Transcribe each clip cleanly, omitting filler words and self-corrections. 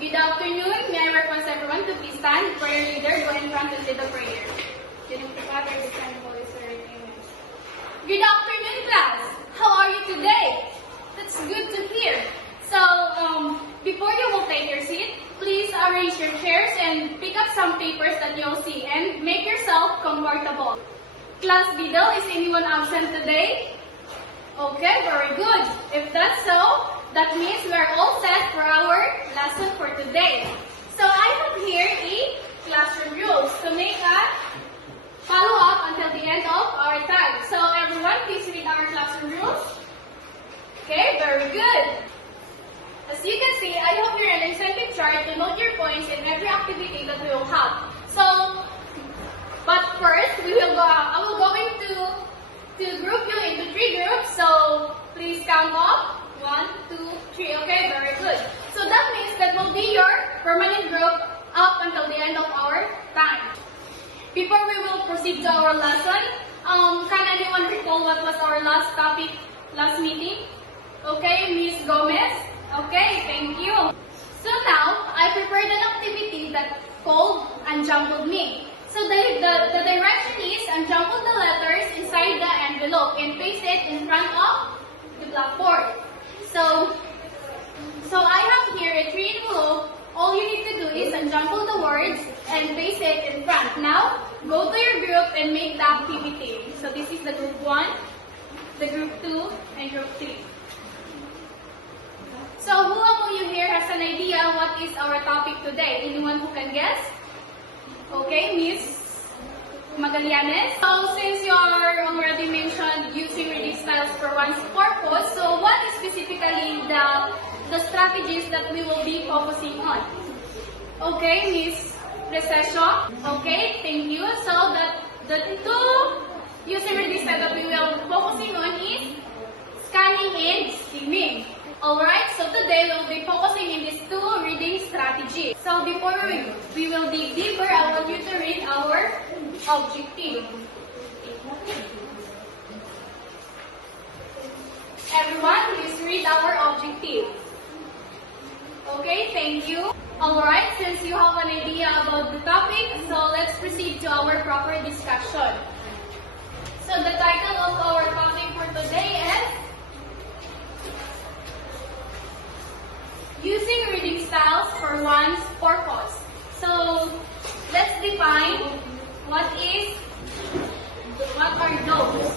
Good afternoon. May I request everyone to please stand. Prayer leader, go in front and say the prayer. Father, the Son, and Holy Spirit. Amen. Good afternoon, class. How are you today? That's good to hear. So, before you will take your seat, please arrange your chairs and pick up some papers that you'll see and make yourself comfortable. Class Beadle, is anyone absent today? Okay, very good. If that's so, that means we are all set for our lesson for today. So I have here a classroom rules to make a follow-up until the end of our time. So everyone, please read our classroom rules. Okay, very good. As you can see, I have here an incentive chart to note your points in every activity that we will have. So, but first, I will go to group you into 3 groups. So please count off. 1, 2, 3. Okay, very good. So that means that will be your permanent group up until the end of our time. Before we will proceed to our lesson, can anyone recall what was our last topic, last meeting? Okay, Miss Gomez. Okay, thank you. So now, I prepared an activity that called Unjumbled Me. So the direction is unjumble the letters inside the envelope and paste it in front of the blackboard. So I have here a 3 envelope. All you need to do is unjumble the words and paste it in front. Now, go to your group and make the activity. So this is the group 1, the group 2, and group 3. So who among you here has an idea what is our topic today? Anyone who can guess? Okay, Miss Magallanes. So since you are already mentioned using reading styles for one's purpose, so what is specifically the strategies that we will be focusing on? Okay, Miss Recession. Okay, thank you. So the 2 using reading styles that we will be focusing on is scanning and skimming. Alright, so today we'll be focusing in these 2 reading strategies. So before we will dig deeper, I want you to read our objective. Everyone, please read our objective. Okay, thank you. Alright, since you have an idea about the topic, so let's proceed to our proper discussion. So the title of our topic for today is Using Reading Styles for One's Purpose. So let's define what are those.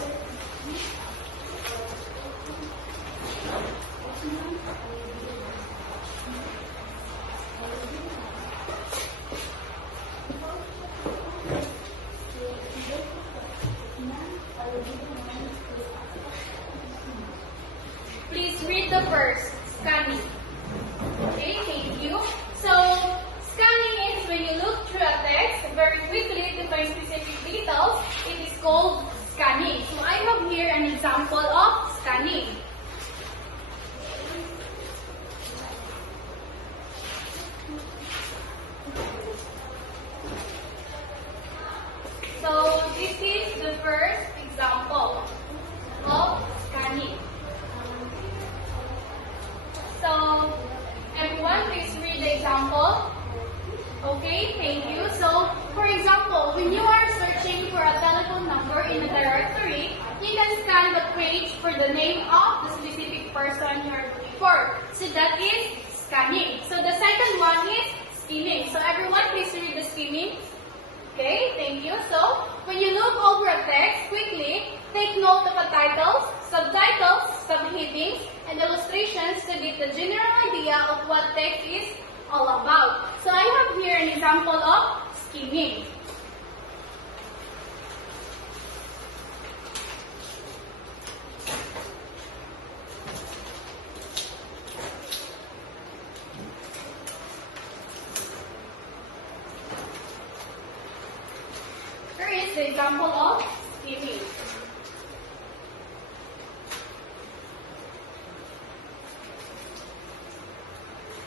Please read the first, scanning. Okay, thank you. So, scanning is when you look through a text very quickly to find specific details. It is called scanning. So, I have here an example of scanning. So, this is the first example of scanning. So, everyone, please read the example. Okay, thank you. So, for example, when you are searching for a telephone number in a directory, you can scan the page for the name of the specific person you are looking for. So, that is scanning. So, the second one is skimming. So, everyone, please read the skimming. Okay, thank you. So, when you look over a text quickly, take note of the titles, subtitles, subheadings, and illustrations to get the general idea of what text is all about. So I have here an example of skimming. Here is the example of skimming.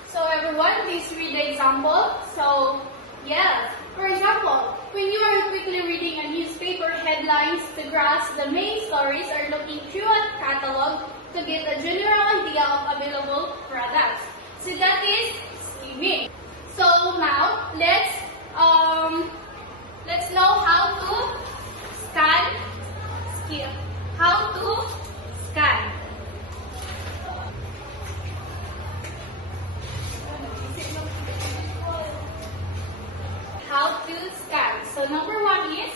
So everyone, please read the example. So, yeah. For example, when you are quickly reading a newspaper headlines to grasp the main stories or looking through a catalog to get a general idea of available products. So that is skimming. let's know how to scan. How to scan. How to scan. So number 1 is,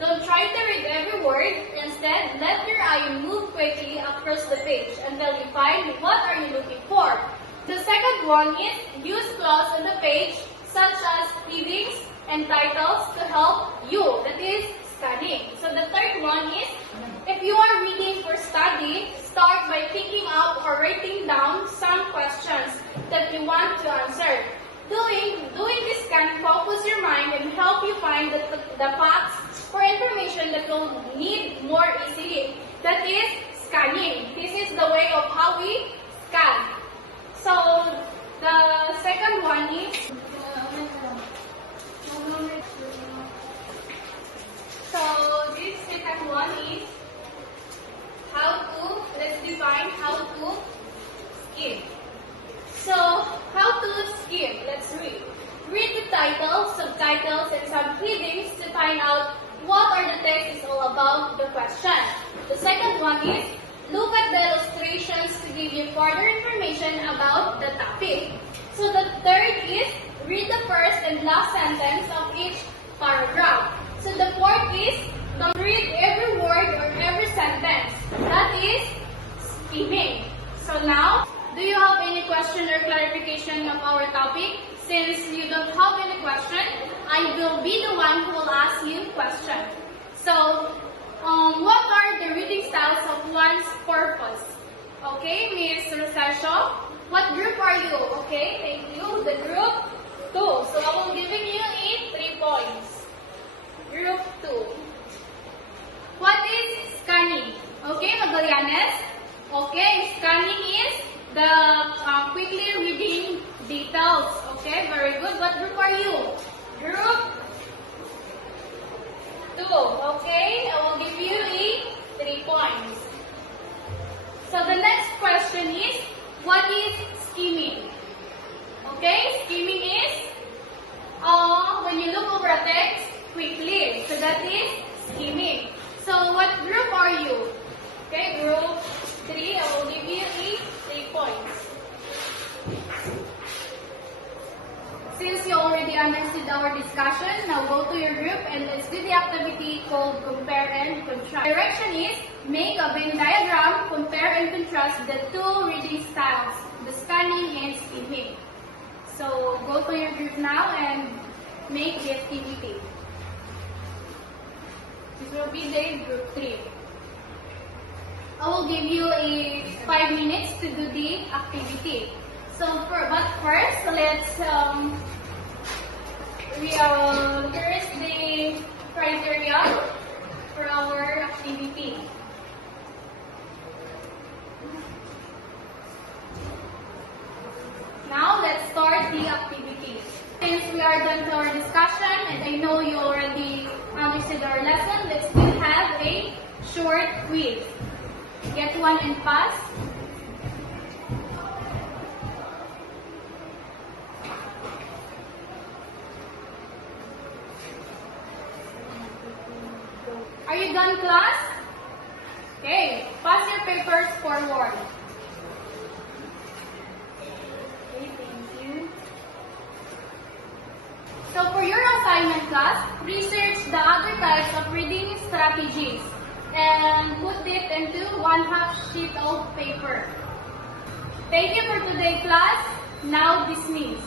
don't try to read every word. Instead, let your eye move quickly across the page until you find what are you looking for. The second one is, use clause on the page such as headings and titles to help you. That is studying. So the third one is, if you are reading for study, start by picking up or writing down some questions that you want to answer. Doing this can focus your mind and help you find the facts or information that you'll need more easily. That is scanning. This is the way of how we scan. So the second one is, this second one is let's define how to skim. So, how to skim? Let's read. Read the titles, subtitles, and some headings to find out what are the text is all about the question. The second one is, look at the illustrations to give you further information about the topic. So the third is, read the first and last sentence of each paragraph. So the fourth is, don't read every word or every sentence. That is skimming. So now, do you have any question or clarification of our topic? Since you don't have any question, I will be the one who will ask you question. So, what are the reading styles of one's purpose? Okay, Miss Rosasio, what group are you? Okay, thank you. The group 2. So I will giving you 3 points. Group 2. What is scanning? Okay, Magallanes? Okay, scanning is the quickly reading details. Okay, very good. What group are you? Group 2. Okay, I will give you 3 points. So the next question is, what is skimming? Okay, skimming is when you look over a text quickly. So that is skimming. So what group are you? Okay, group 3. I will give you 3 points. Since you already understood our discussion, now go to your group and let's do the activity called compare and contrast. Direction is, make a Venn diagram, compare and contrast the 2 reading styles, the scanning and skimming. So go to your group now and make the activity. This will be the group 3. I will give you 5 minutes to do the activity. So, but first, let's here's the criteria for our activity. Now, let's start the activity. Since we are done with our discussion, and I know you already understood our lesson, let's still have a short quiz. Get one and pass. Are you done, class? Okay, pass your papers forward. Okay, thank you. So for your assignment, class, research the other types of reading strategies and put it into 1/2 sheet of paper. Thank you for today, class. Now dismissed.